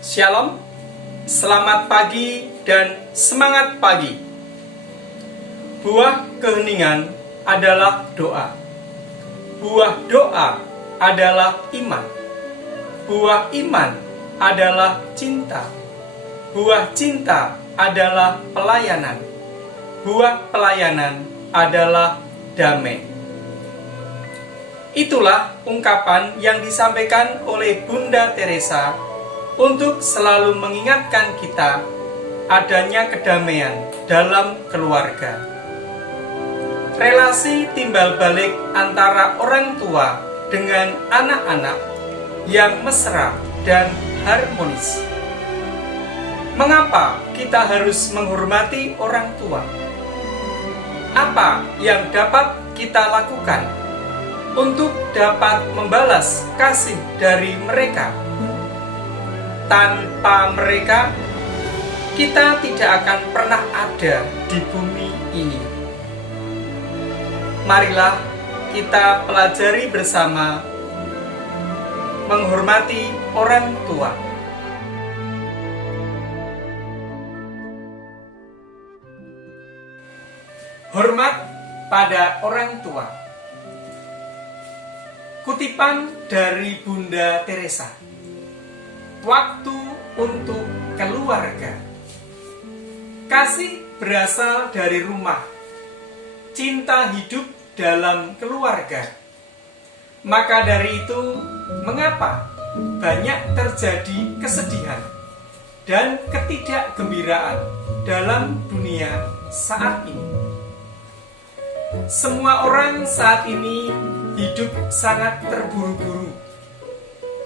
Shalom, selamat pagi dan semangat pagi. Buah keheningan adalah doa. Buah doa adalah iman. Buah iman adalah cinta. Buah cinta adalah pelayanan. Buah pelayanan adalah damai. Itulah ungkapan yang disampaikan oleh Bunda Teresa untuk selalu mengingatkan kita adanya kedamaian dalam keluarga. Relasi timbal balik antara orang tua dengan anak-anak yang mesra dan harmonis. Mengapa kita harus menghormati orang tua? Apa yang dapat kita lakukan untuk dapat membalas kasih dari mereka? Tanpa mereka, kita tidak akan pernah ada di bumi ini. Marilah kita pelajari bersama menghormati orang tua. Hormat pada orang tua. Kutipan dari Bunda Teresa. Waktu untuk keluarga. Kasih berasal dari rumah. Cinta hidup dalam keluarga. Maka dari itu, mengapa banyak terjadi kesedihan dan ketidakgembiraan dalam dunia saat ini? Semua orang saat ini hidup sangat terburu-buru.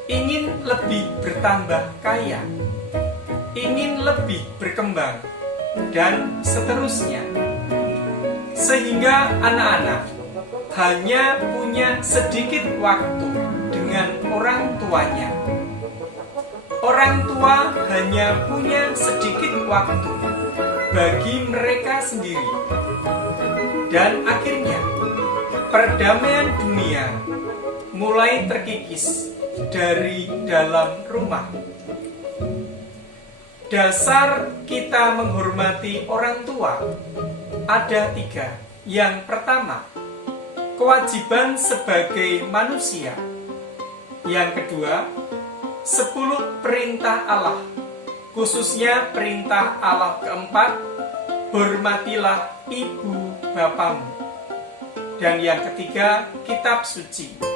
Ingin lebih bertambah kaya, ingin lebih berkembang, dan seterusnya. Sehingga anak-anak hanya punya sedikit waktu dengan orang tuanya. Orang tua hanya punya sedikit waktu bagi mereka sendiri. Dan akhirnya, perdamaian dunia mulai terkikis dari dalam rumah. Dasar kita menghormati orang tua ada 3. Yang pertama, kewajiban sebagai manusia. Yang kedua, 10 perintah Allah, khususnya perintah Allah keempat, hormatilah ibu bapamu. Dan yang ketiga, kitab suci.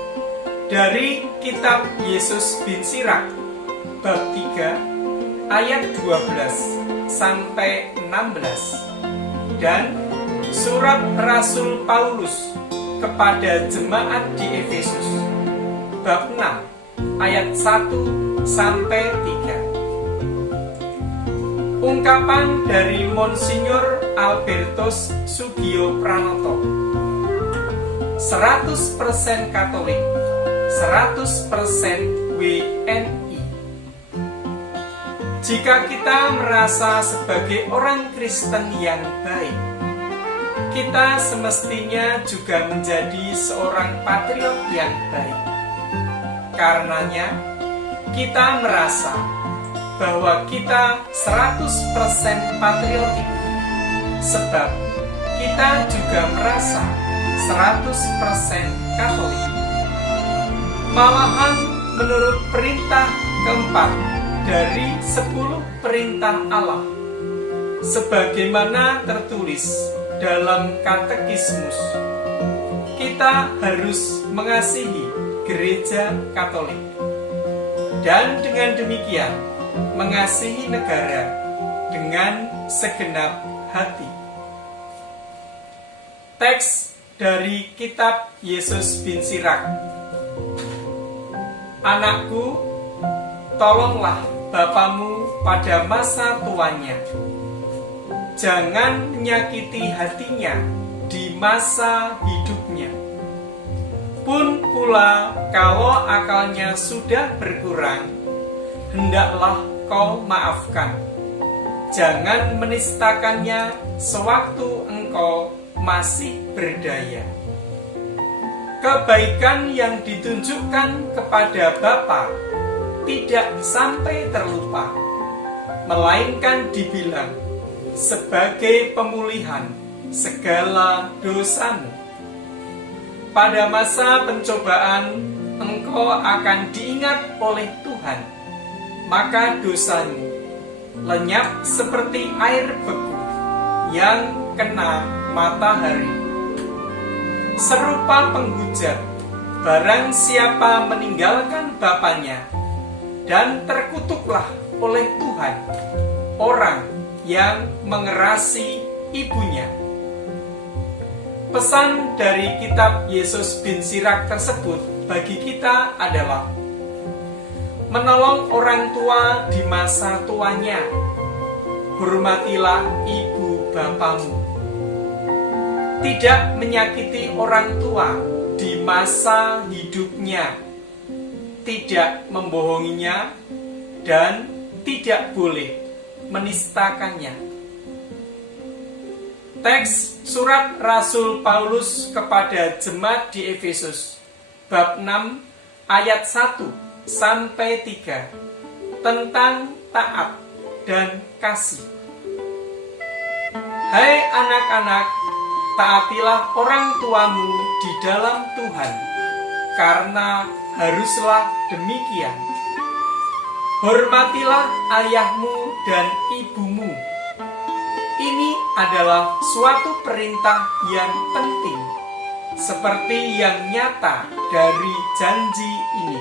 Dari kitab Yesus bin Sirak, bab 3, ayat 12 sampai 16. Dan surat Rasul Paulus kepada jemaat di Efesus, bab 6, ayat 1 sampai 3. Ungkapan dari Monsinyur Albertus Sugio Pranoto. 100% Katolik, 100% WNI. Jika kita merasa sebagai orang Kristen yang baik, kita semestinya juga menjadi seorang patriot yang baik. Karenanya, kita merasa bahwa kita 100% patriotik, sebab kita juga merasa 100% Katolik. Malahan menurut perintah keempat dari 10 perintah Allah, sebagaimana tertulis dalam katekismus, kita harus mengasihi gereja Katolik, dan dengan demikian mengasihi negara dengan segenap hati. Teks dari kitab Yesus bin Sirak. Anakku, tolonglah bapamu pada masa tuanya. Jangan menyakiti hatinya di masa hidupnya. Pun pula kalau akalnya sudah berkurang, hendaklah kau maafkan. Jangan menistakannya sewaktu engkau masih berdaya. Kebaikan yang ditunjukkan kepada Bapa tidak sampai terlupa, melainkan dibilang sebagai pemulihan segala dosamu. Pada masa pencobaan, engkau akan diingat oleh Tuhan, maka dosamu lenyap seperti air beku yang kena matahari. Serupa penghujat, barang siapa meninggalkan bapaknya, dan terkutuklah oleh Tuhan orang yang mengerasi ibunya. Pesan dari kitab Yesus bin Sirak tersebut bagi kita adalah menolong orang tua di masa tuanya. Hormatilah ibu bapamu. Tidak menyakiti orang tua di masa hidupnya, tidak membohonginya, dan tidak boleh menistakannya. Teks surat Rasul Paulus kepada jemaat di Efesus, bab 6 ayat 1 sampai 3, tentang taat dan kasih. Hai anak-anak, taatilah orang tuamu di dalam Tuhan, karena haruslah demikian. Hormatilah ayahmu dan ibumu. Ini adalah suatu perintah yang penting, seperti yang nyata dari janji ini,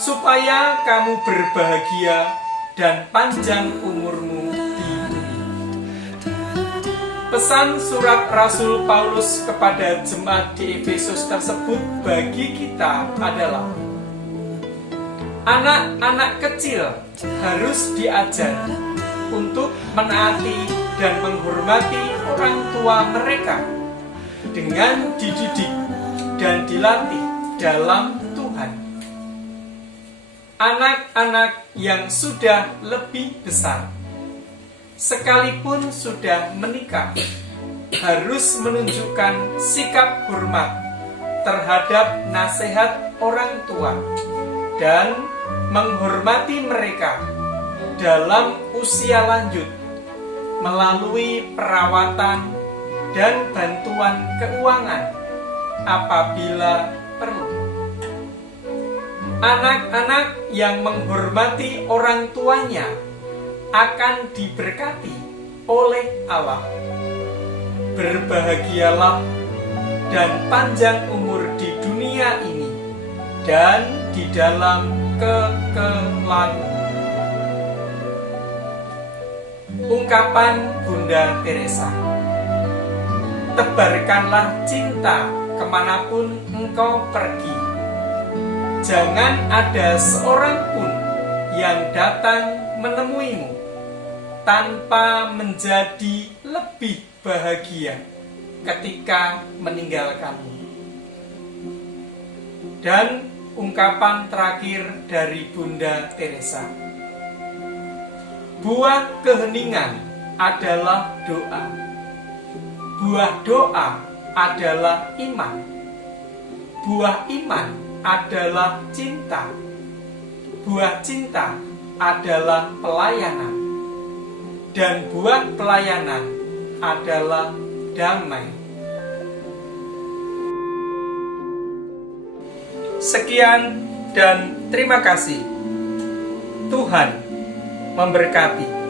supaya kamu berbahagia dan panjang umurmu di bumi. Pesan surat Rasul Paulus kepada jemaat di Efesus tersebut bagi kita adalah: anak-anak kecil harus diajar untuk menaati dan menghormati orang tua mereka dengan dididik dan dilatih dalam Tuhan. Anak-anak yang sudah lebih besar, sekalipun sudah menikah, harus menunjukkan sikap hormat terhadap nasihat orang tua dan menghormati mereka dalam usia lanjut melalui perawatan dan bantuan keuangan apabila perlu. Anak-anak yang menghormati orang tuanya akan diberkati oleh Allah. Berbahagialah dan panjang umur di dunia ini dan di dalam kekelahiran. Ungkapan Bunda Teresa. Tebarkanlah cinta kemanapun engkau pergi. Jangan ada seorang pun yang datang menemuimu tanpa menjadi lebih bahagia ketika meninggalkanmu. Dan ungkapan terakhir dari Bunda Teresa. Buah keheningan adalah doa. Buah doa adalah iman. Buah iman adalah cinta. Buah cinta adalah pelayanan. Dan buah pelayanan adalah damai. Sekian dan terima kasih. Tuhan memberkati.